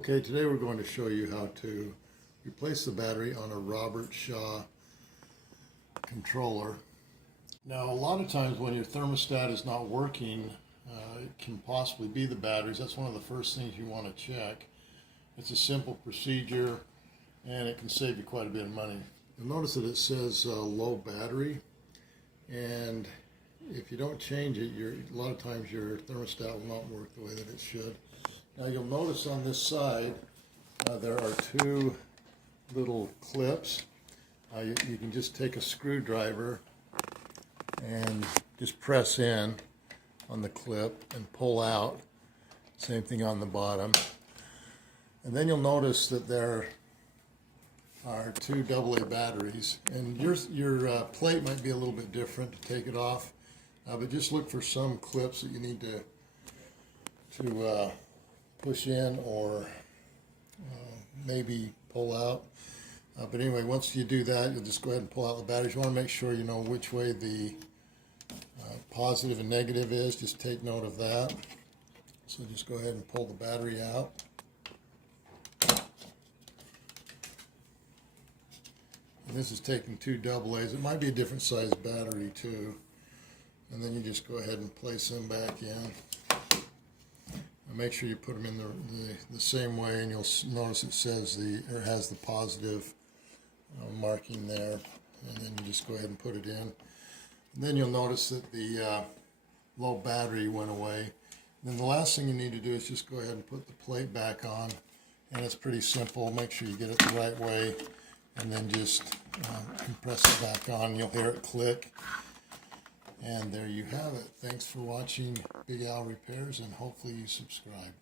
Okay, today we're going to show you how to replace the battery on a Robertshaw controller. Now, a lot of times when your thermostat is not working, it can possibly be the batteries. That's one of the first things you want to check. It's a simple procedure and it can save you quite a bit of money. You'll notice that it says low battery, and if you don't change it, a lot of times your thermostat will not work the way that it should. Now you'll notice on this side there are two little clips. You can just take a screwdriver and just press in on the clip and pull out. Same thing on the bottom. And then you'll notice that there are two AA batteries, and your plate might be a little bit different to take it off, but just look for some clips that you need to push in or maybe pull out. But anyway, once you do that, you'll just go ahead and pull out the batteries. You want to make sure you know which way the positive and negative is. Just take note of that. So just go ahead and pull the battery out. And this is taking two AA's. It might be a different size battery too. And then you just go ahead and place them back in. And make sure you put them in the same way, and you'll notice it says has the positive marking there. And then you just go ahead and put it in. And then you'll notice that the low battery went away. And then the last thing you need to do is just go ahead and put the plate back on. And it's pretty simple. Make sure you get it the right way, and then just compress it back on. You'll hear it click. And there you have it. Thanks for watching Big Al Repairs, and hopefully you subscribe.